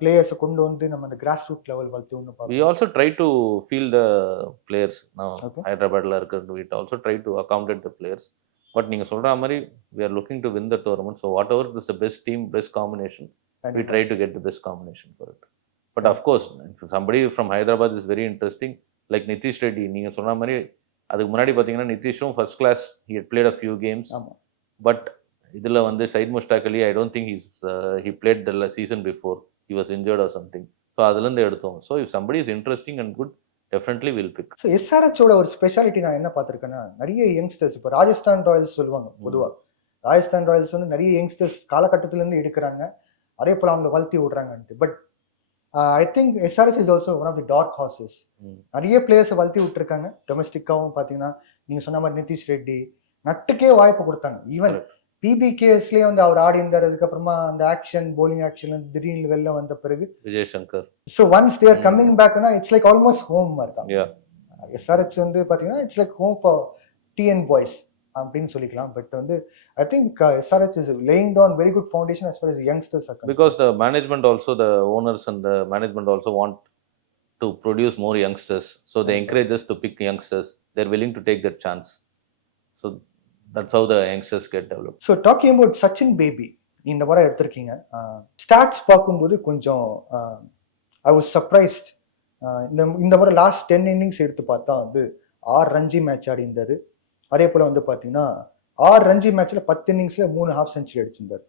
பிளேயர்ஸை கொண்டு வந்து நம்ம அந்த கிராஸ் ரூட் லெவல் வளர்த்து ஒன்று We also try to feel the players now. ஹைதராபாத்ல இருக்கிறது we also try to accommodate the players. But நீங்க சொல்ற மாதிரி we are looking to win the tournament. So whatever is the best team, best combination, we try to get the best combination for it. But of course, if somebody from Hyderabad is very interesting, like Nitish Reddy, நீங்க சொன்ன மாதிரி அதுக்கு முன்னாடி பாத்தீங்கன்னா நிதிஷும் first class, he had played a few games. But இதுல வந்து Syed Mushtaq Ali, I don't think he played the season before, he was injured or something. So அதுல இருந்து எடுத்தோம். So if somebody is interesting and good, definitely we'll pick. So எஸ்ஆர்ஹெச்சோட ஒரு ஸ்பெஷாலிட்டி நான் என்ன பார்த்துருக்கேன்னா, நிறைய யங்ஸ்டர்ஸ் இப்போ ராஜஸ்தான் ராயல்ஸ் சொல்லுவாங்க பொதுவாக. ராஜஸ்தான் ராயல்ஸ் வந்து நிறைய யங்ஸ்டர்ஸ் காலகட்டத்திலேருந்து எடுக்கிறாங்க, அதே போல் அவங்களை வளர்த்தி விடுறாங்கன்ட்டு. But I think SRH is also one of the dark horses. நிறைய பிளேயர்ஸை வளர்த்தி விட்டுருக்காங்க. டொமஸ்டிக்காவும் பார்த்தீங்கன்னா நீங்கள் சொன்ன மாதிரி நிதிஷ் ரெட்டி நட்டுக்கே வாய்ப்பு கொடுத்தாங்க. ஈவன் பிபிகேஎஸ்லேயே வந்து அவர் ஆடி இருந்தார். அதுக்கப்புறமா அந்த ஆக்ஷன் போலிங் ஆக்ஷன் திடீர்னு வெளில வந்த பிறகு Vijay Shankar. So once there coming பேக்னா இட்ஸ் லைக் ஆல்மோஸ்ட் ஹோம் மாதிரி தான். எஸ்ஆர்ஹெச் வந்து பார்த்தீங்கன்னா it's like home for TN boys அப்படின்னு சொல்லிக்கலாம். பட் வந்து I think SRH is laying down very good foundation as far as youngsters are concerned. Because the management also, the owners and the management also want to produce more youngsters. So they encourage us to pick youngsters. They're willing to take that chance. So that's how the youngsters get developed. So talking about Sachin baby, இந்த முறை எடுத்திருக்கீங்க. ஸ்டாட்ஸ் பார்க்கும்போது கொஞ்சம் ஐ வாஸ் சர்ப்ரைஸ்ட். இந்த முறை லாஸ்ட் 10 இன்னிங்ஸ் எடுத்து பார்த்தா வந்து 6 ரஞ்சி மேட்ச் ஆடி இருந்தாரு. அதே போல் வந்து பார்த்தீங்கன்னா 6 ரஞ்சி மேட்ச்சில் 10 இன்னிங்ஸில் 3 ஹாஃப் செஞ்சுரி அடிச்சிருந்தார்.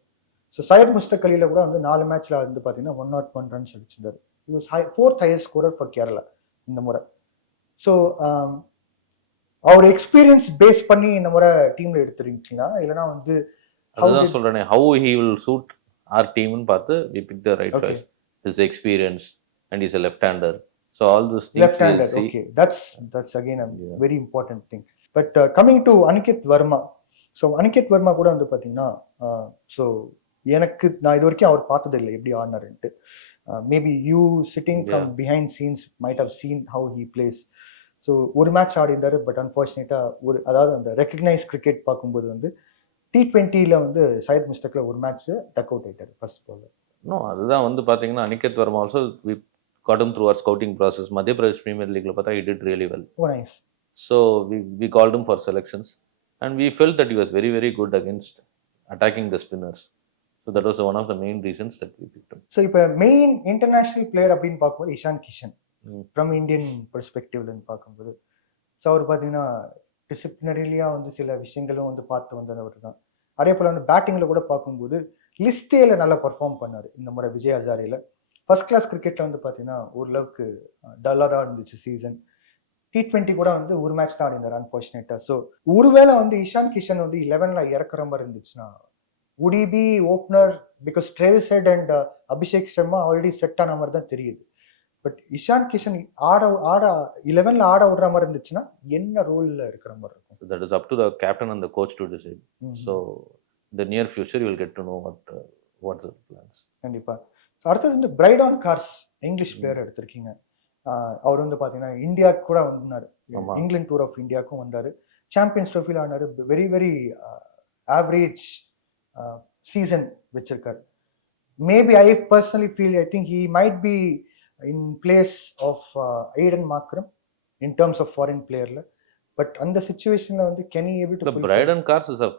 ஸோ சையத் முஸ்தக் அலியில் கூட வந்து 4 மேட்ச்சில் வந்து பார்த்தீங்கன்னா 101 ரன்ஸ் அடிச்சிருந்தார். It was 4th highest scorer for Kerala இந்த முறை. ஸோ அவர் எக்ஸ்பீரியன்ஸ் பேஸ் பண்ணி இந்த முறை டீமில் எடுத்துருக்கீங்களா, இல்லைனா வந்து அதுதான் சொல்கிறேன், how he will suit our டீம்னு பார்த்து we pick the right choice. His experience and is a left-hander. So all those things left-hander, okay, that's again a very important thing. But coming to Aniket Varma. So Aniket Varma கூட வந்து பார்த்தீங்கன்னா ஸோ எனக்கு நான் இது வரைக்கும் அவர் பார்த்ததில்லை எப்படி ஆடினாருன்ட்டு. Maybe you sitting from behind scenes might have seen how he plays. So ஒரு மேட்ச் ஆடி இருந்தார். பட் அன்ஃபார்ச்சுனேட்டாக அதாவது அந்த ரெக்கக்னைஸ் கிரிக்கெட் பார்க்கும்போது வந்து T20ல வந்து சையத் முஸ்தக்ல ஒரு மேட்ச் டக் அவுட் ஆயிட்டார் ஃபர்ஸ்ட் பால். இன்னும் அதுதான் வந்து பார்த்தீங்கன்னா Aniket Varma also we got him through our scouting process. Madhya Pradesh premier லீக்ல பார்த்தா he did really well. Oh nice. So we called him for selections and we felt that he was very very good against attacking the spinners. So that was one of the main reasons that we picked him. So இப்போ மெயின் இன்டர்நேஷனல் பிளேயர் அப்படின்னு பார்க்கும்போது இஷான் கிஷன் ஃப்ரம் இந்தியன் பெர்ஸ்பெக்டிவ்லன்னு பார்க்கும்போது ஸோ அவர் பார்த்தீங்கன்னா டிசிப்ளினரிலியாக வந்து சில விஷயங்களும் வந்து பார்த்து வந்தவர் தான். அதே போல் வந்து பேட்டிங்கில் கூட பார்க்கும்போது லிஸ்டேல நல்லா பர்ஃபார்ம் பண்ணார் இந்த முறை விஜய் ஹசாரேல. ஃபர்ஸ்ட் கிளாஸ் கிரிக்கெட்டில் வந்து பார்த்தீங்கன்னா ஓரளவுக்கு டல்லாக தான் இருந்துச்சு சீசன். T20 கூட வந்து ஒரு மேட்ச் தான் ஆடினார் அன்ஃபார்ச்சுனேட்டா. ஸோ ஒருவேளை வந்து இஷான் கிஷன் வந்து 11ல இறக்குற மாதிரி இருந்துச்சுன்னா would he be opener? Because Travis Head and Abhishek Sharma already set ஆன மாதிரி தான் தெரியுது. பட் இஷான் கிஷன் ஆட 11ல ஆட விடுற மாதிரி இருந்துச்சுன்னா என்ன ரோல்ல இருக்கிற மாதிரி இருக்கும்? That is up to the captain and the coach to decide. So in the near future you will get to know what's the plans. கண்டிப்பா. அடுத்தது வந்து பிரைடான் கார்ஸ் இங்கிலீஷ் பிளேயர் எடுத்திருக்கீங்க. அவர் வந்து பார்த்தீங்கன்னா இந்தியாவுக்கு கூட வந்தார், இங்கிலாந்து டூர் ஆஃப் இந்தியாவுக்கும் வந்தார், சாம்பியன்ஸ் ட்ரோஃபியில் ஆனார். வெரி வெரி ஆவரேஜ் சீசன் வச்சிருக்காரு. Maybe I personally feel I think he might be in place of Aiden Markram in terms of foreign பிளேயர்ல. பட் அந்த சுச்சுவேஷன்ல வந்து can he able to Braden Cars is a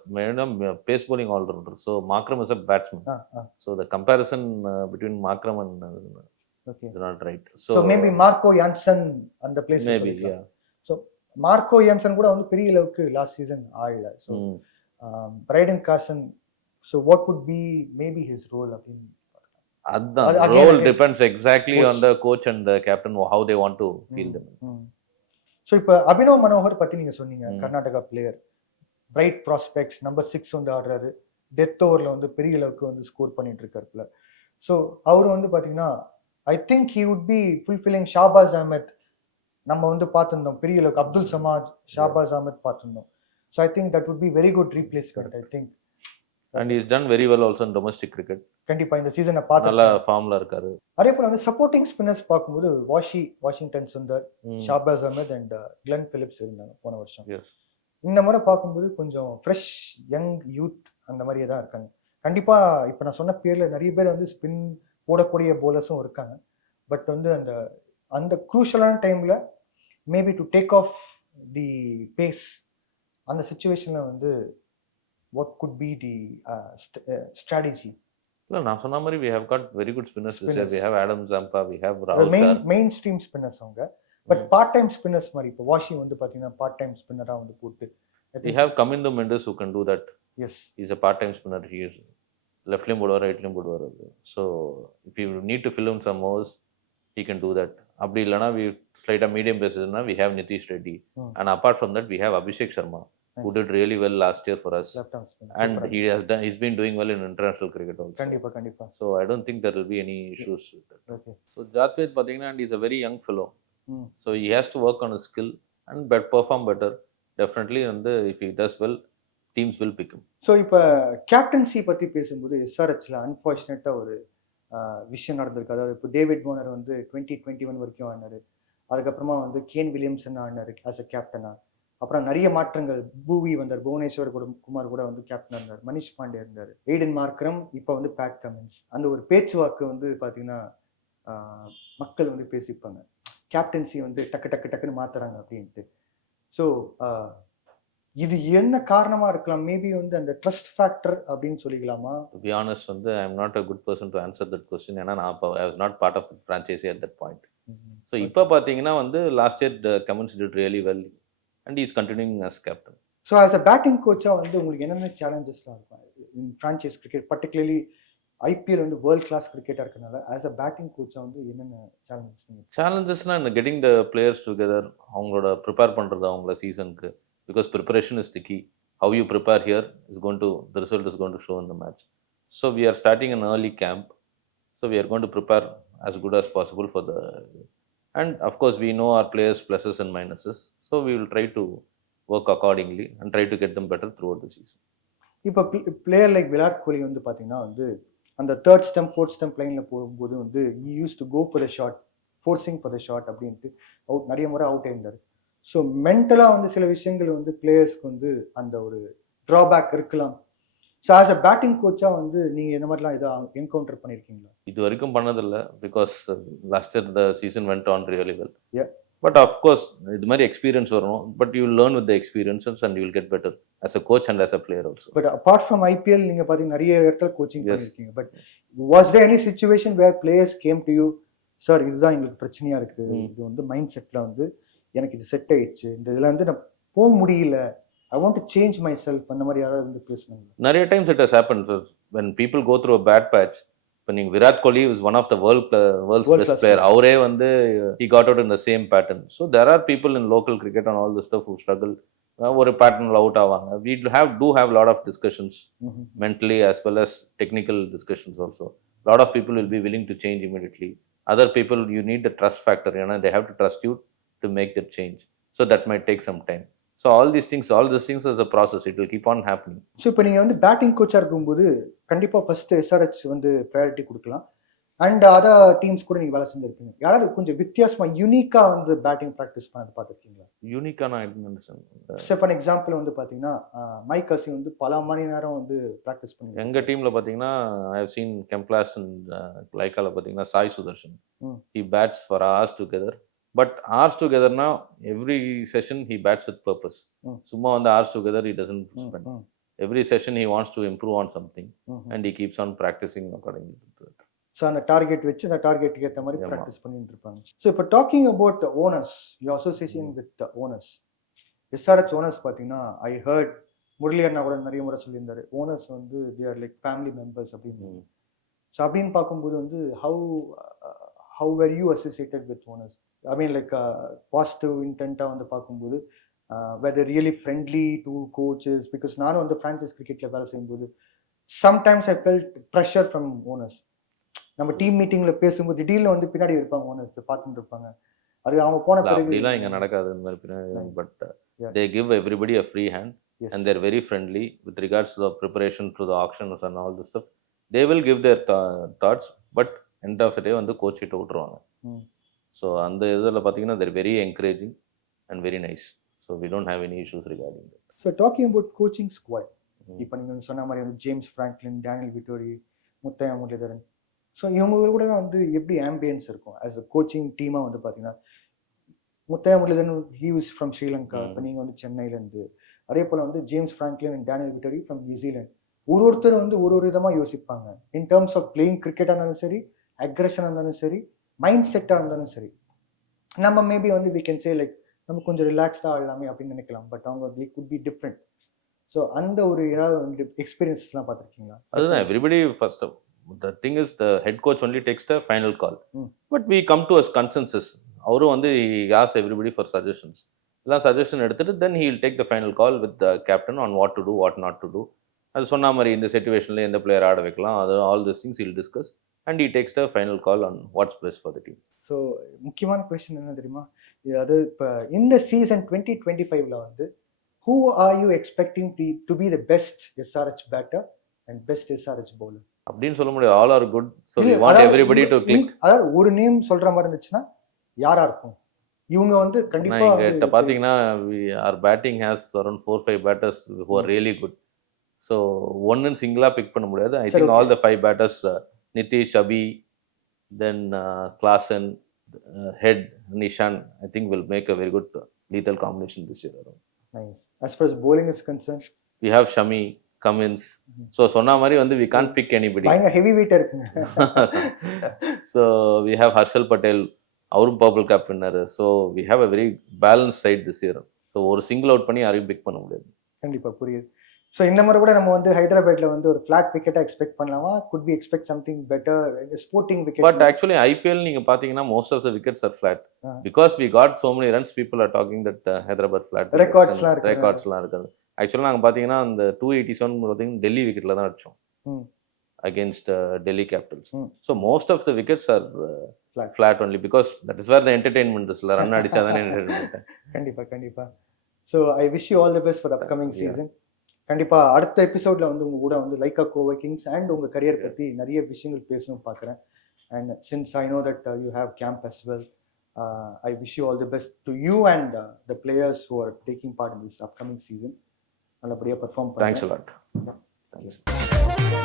pace bowling all-rounder. So Markram is a batsman. So the comparison between Markram and okay is not right. So maybe Marco Jansen அந்த place maybe yeah. So Marco Jansen கூட வந்து பெரிய அளவுக்கு லாஸ்ட் சீசன் ஆயில. So Braden Carson, so what would be maybe his role அப்படின்னு the role depends exactly coach. On the coach and the captain how they want to feel them. So இப்போ அபினவ் மனோகர் பற்றி நீங்கள் சொன்னீங்க, Karnataka player, bright prospects, number 6 வந்து ஆடுறாரு, டெத் ஓவரில் வந்து பெரிய அளவுக்கு வந்து ஸ்கோர் பண்ணிட்டு இருக்காருல. ஸோ அவர் வந்து பார்த்தீங்கன்னா I think he would be fulfilling Shahbaz Ahmed. நம்ம வந்து பார்த்துருந்தோம் பெரிய அளவுக்கு அப்துல் சமாத், ஷாபாஸ் அஹமத் பார்த்துருந்தோம். So I think that would be very good replacement. I think and he has done very well also in domestic cricket. கண்டிப்பா இந்த சீசனை பார்த்து நல்ல ஃபார்ம்ல இருக்காரு. அதே போல வந்து சப்போர்ட்டிங் ஸ்பின்னர்ஸ் பார்க்கும்போது Washington Sundar, Shahbaz Ahmed and Glenn Phillips இருந்தாங்க போன வருஷம். இந்த முறை பார்க்கும்போது கொஞ்சம் ஃப்ரெஷ் யங் யூத் அந்த மாதிரியே தான் இருக்காங்க. கண்டிப்பா இப்போ நான் சொன்ன பேர்ல நிறைய பேர் வந்து ஸ்பின் போடக்கூடிய போலர்ஸும் இருக்காங்க. பட் வந்து அந்த அந்த குரூஷியலான டைம்ல maybe to take off the pace அந்த சுச்சுவேஷன்ல வந்து what could be the strategy? No, நான் சொன்ன மாதிரி we have got very good spinners this year. We have Adam Zampa, we have Rahul. Mainstream spinners அவங்க. But part time spinners மாதிரி இப்போ வாஷி வந்து பாத்தீங்கன்னா part time spinner-ஆ வந்து போட்டு we have Kamindu Mendes who can do that. Yes, he is a part time spinner. He is left limb bowler, right limb bowler. So if you need to fill in some holes, he can do that. அப்படி இல்லனா we slight medium basis we have Nitish Reddy, and apart from that we have Abhishek Sharma. Nice. Who did really well last year for us. And he's been doing well in international cricket also. Kandipa. So I don't think there will be any issues with that. Okay. So Jatved pathina, and he's a very young fellow. So he has to work on his skill and perform better. Definitely, and if he does well, teams will pick him. So இப்போ கேப்டன்சி பத்தி பேசும்போது SRHல அன்பார்ச்சுனேட்டா ஒரு விஷயம் நடந்திருக்கு. அதாவது இப்போ டேவிட் வார்னர் வந்து 2021 வரைக்கும் ஆனாரு. அதுக்கப்புறமா வந்து கேன் வில்லியம்சன் ஆனாரு as a கேப்டனா. அப்புறம் நிறைய மாற்றங்கள், பூவி வந்தார், புவனேஸ்வர் குமார் கூட வந்து கேப்டன் இருந்தார், மனிஷ் பாண்டே இருந்தார், எய்டன் மார்க்ரம், இப்போ வந்து பேட் கமின்ஸ். அந்த ஒரு பேச்சுவாக்கு வந்து பார்த்தீங்கன்னா மக்கள் வந்து பேசிப்பாங்க, கேப்டன்சி வந்து டக்குன்னு மாத்துறாங்க அப்படின்ட்டு. ஸோ இது என்ன காரணமா இருக்கலாம்? மேபி வந்து அந்த ட்ரஸ்ட் ஃபேக்டர் அப்படின்னு சொல்லிக்கலாமா? டு பி ஆனஸ்ட் வந்து I am not a good person to answer that question. ஏன்னா நான் I was not part of the franchise at that point. So இப்போ பார்த்தீங்கன்னா வந்து last year Cummins did really well and he is continuing as captain. So as a batting coach வந்து உங்களுக்கு என்னென்ன challengesலாம் இருக்கும் in franchise cricket, particularly IPL வந்து world class cricket இருக்கனால as a batting coach வந்து என்னென்ன challengesனா getting the players together, அவங்களோட ப்ரிப்பேர் பண்றது அவங்கள சீசனுக்கு, because preparation is the key. How you prepare here is going to, the result is going to show in the match. So we are starting an early camp, so we are going to prepare as good as possible for the, and of course we know our players pluses and minuses. So we will try to work accordingly and try to get them better throughout the season. இப்போ பிளேயர் லைக் விராட் கோலி வந்து பார்த்தீங்கன்னா வந்து அந்த தேர்ட் ஸ்டெம்ப் ஃபோர்த் ஸ்டெம்ப் லைனில் போகும்போது வந்து he used to go for the shot, forcing for the shot அப்படின்ட்டு அவுட் நிறைய முறை அவுட் ஆயிருந்தாரு. ஸோ மென்டலாக வந்து சில விஷயங்கள் வந்து பிளேயர்ஸ்க்கு வந்து அந்த ஒரு ட்ராபேக் இருக்கலாம். ஸோ ஆஸ் அ பேட்டிங் கோச்சா வந்து நீங்கள் என்ன மாதிரிலாம் இதை என்கவுண்டர் பண்ணியிருக்கீங்களா? இது வரைக்கும் பண்ணதில்லை, because last year the season vent on really well. But of course, இது மாதிரி எக்ஸ்பீரியன்ஸ் வரும். But you will learn with the experiences and you will get better as a coach and as a player also. But apart from IPL, நீங்க பாத்தீங்க நிறைய இடத்துல கோச்சிங் பண்ணிருக்கீங்க. But was there any situation where players came to you, sir, இதுதான் எங்களுக்கு பிரச்சனையா இருக்கு, இது வந்து மைண்ட் செட்ல வந்து எனக்கு இது செட் ஆயிடுச்சு, இந்த இதுல வந்து நான் போக முடியல, I want to change myself, அந்த மாதிரி யாராவது வந்து பேசுனாங்க? நிறைய times it has happened, sir. When people go through a bad patch, when Virat Kohli is one of the world's best player, அவரே வந்து he got out in the same pattern. So there are people in local cricket and all this stuff who struggle. ஒரு பேட்டர்ன்ல அவுட் ஆவாங்க. We do have a lot of discussions mentally as well as technical discussions also. A lot of people will be willing to change immediately. Other people, you need the trust factor, they have to trust you to make that change. So that might take some time. So all these things is a process. It will keep on happening. So இப்போ நீங்கள் வந்து பேட்டிங் கோச்சாக இருக்கும்போது கண்டிப்பாக ஃபர்ஸ்ட் SRH வந்து ப்ரையாரிட்டி கொடுக்கலாம். அண்ட் அதர் டீம்ஸ் கூட நீங்க வேலை செஞ்சிருப்பீங்க. யாராவது கொஞ்சம் வித்தியாசமா யூனிக்கா வந்து பேட்டிங் ப்ராக்டிஸ் பண்ணது பார்த்துருக்கீங்களா? யூனிக்கா நான் I understand. So for example வந்து பார்த்தீங்கன்னா, மைக் அசி வந்து பல மணி நேரம் வந்து ப்ராக்டிஸ் பண்ணி எங்க டீம்ல பாத்தீங்கன்னா ஐ ஹவ் சீன் கெம்ப்ளாஸ் அண்ட் லைக்கால பாத்தீங்கன்னா Sai Sudharsan. He bats for hours together. But hours டுகெதர்னா every session he bats with purpose. சும்மா வந்து hours together he doesn't spend. Every session he wants to improve on something and he keeps on practicing accordingly to it. So அந்த டார்கெட் வச்சு அந்த டார்கெட்டுக்கு ஏற்ற மாதிரி ப்ராக்டிஸ் பண்ணிட்டு இருப்பாங்க. ஸோ இப்போ talking about owners, you association with owners, SRH owners பார்த்தீங்கன்னா ஐ ஹர்ட் முரளி அண்ணா கூட நிறைய முறை சொல்லியிருந்தாரு, ஓனர்ஸ் வந்து they are like family members அப்படின்னு. ஸோ அப்படின்னு பார்க்கும்போது வந்து how were you associated with owners? I mean like positive இன்டென்ட்டாக வந்து பார்க்கும்போது whether really friendly to coaches? Because நானும் வந்து ஃப்ரான்ச்சைஸ் கிரிக்கெட்டில் வேலை செய்யும்போது sometimes I felt pressure from owners. நம்ம டீம் மீட்டிங்ல பேசும்போது திடீர்னு வந்து பின்னாடி இருப்பாங்க ஓனர்ஸ் பார்த்துட்டு இருப்பாங்க. அது அவங்க போன பிறகு அப்படிலாம் இங்க நடக்காது இந்த மாதிரி பின்னாடி. But they give everybody a free hand. Yes. And they're very friendly with regards to the preparation to the auctions and all this stuff. They will give their thoughts, but end of the day வந்து கோச் கிட்ட விட்டுருவாங்க. ஸோ அந்த இதில் பார்த்தீங்கன்னா they're very encouraging and very nice. So we don't have any issues regarding that. So talking about coaching squad, இப்போ நீங்கள் சொன்ன மாதிரி வந்து James Franklin, Daniel Vettori, Muttiah Muralitharan, so இவங்க கூட வந்து எப்படி ஆம்பியன்ஸ் இருக்கும் ஆஸ் அ கோச்சிங் டீமாக வந்து பார்த்தீங்கன்னா? Muttiah Muralitharan he was from Sri Lanka, இப்போ நீங்கள் வந்து சென்னையிலேருந்து, அதே போல் வந்து James Franklin and Daniel Vettori from New Zealand. ஒருத்தர் வந்து ஒரு விதமாக யோசிப்பாங்க இன் டேர்ம்ஸ் ஆஃப் பிளேயிங் கிரிக்கெட்டாக இருந்தாலும் சரி, அக்ரெஷனாக இருந்தாலும் சரி, மைண்ட் செட்டாக இருந்தாலும் சரி. நம்ம மேபி வந்து வி கேன் சே லைக் நம்ம கொஞ்சம் ரிலாக்ஸ்டாக ஆடலாமே அப்படின்னு நினைக்கலாம். பட் அவங்க தே குட் பி டிஃப்ரெண்ட். ஸோ அந்த ஒரு ஏதாவது வந்து எக்ஸ்பீரியன்ஸ்லாம் பார்த்துருக்கீங்களா? அதுதான் everybody first the thing is the head coach only takes the final call. But we come to a consensus. அவரும் வந்து he asks everybody for suggestions. எல்லாம் சஜஷன் எடுத்துட்டு then he will take the final call with the captain on what to do, what not to do. அது சொன்ன மாதிரி இந்த சிச்சுவேஷன்ல எந்த பிளேயர் ஆட வைக்கலாம், அது all these things he will discuss and he takes the final call on what's best for the team. So முக்கியமான கொஸ்டின் என்ன தெரியுமா? அது இப்போ இந்த சீசன் 2025ல வந்து who are you expecting to be the best SRH batter and best SRH bowler? அப்படின்னு சொல்ல முடியாது. All are good. So we want everybody to click. அதாவது ஒரு நேம் சொல்ற மாதிரி இருந்துச்சுன்னா யாரா இருக்கும்? இவங்க வந்து கண்டிப்பா இங்க பாத்தீங்கன்னா our batting has around 4-5 batters who are really good. So ஒன்னு சிங்கிளா பிக் பண்ண முடியாது. I think all the 5 batters, Nitish, Abhi, then Klassen, Head, Nishan, I think will make a very good lethal combination this year. Nice. As far as bowling is concerned, we have Shami, Cummins. So சொன்ன மாதிரி வந்து we can't pick anybody. பயங்கர ஹெவி வெயிட்டா இருக்குங்க. So we have Harshal Patel, அவரும் purple cap winner. So we have a very balance side this year. So ஒரு சிங்கிள் அவுட் பண்ணி யாரையும் பிக் பண்ண முடியாது. கண்டிப்பா புரியுது. ஸோ இந்த மாதிரி கூட நம்ம வந்து ஹைதராபாத்ல வந்து ஒரு ஃபிளாட் விக்கெட்டா எக்ஸ்பெக்ட் பண்ணலாமா? Could be expect something better sporting wicket? But actually IPL நீங்க பாத்தீங்கன்னா most of the wickets are flat because we got so many runs. People are talking that Hyderabad flat ரெக்கார்ட்ஸ்லாம் இருக்குது. ஆக்சுவலாக நாங்கள் பார்த்தீங்கன்னா அந்த 287 பார்த்தீங்கன்னா டெல்லி விக்கெட்ல தான் அடிச்சோம் against Delhi Capitals. So most of the wickets are flat only because that is where the entertainment is. Run adicha dhaan entertainment. கண்டிப்பா. So I wish you all the best for the upcoming season. கண்டிப்பா அடுத்த எபிசோட்ல வந்து உங்க கூட வந்து லைக்கா கோவை கிங்ஸ் அண்ட் உங்க கரியர் பத்தி நிறைய விஷயங்கள் பேசணும் பார்க்குறேன். And since I know that you have camp as well, I wish you all the best to you and the players who are taking part in this upcoming season. நல்லபடியா பெர்ஃபார்ம் பண்ணுங்க. Thanks a lot. Thanks.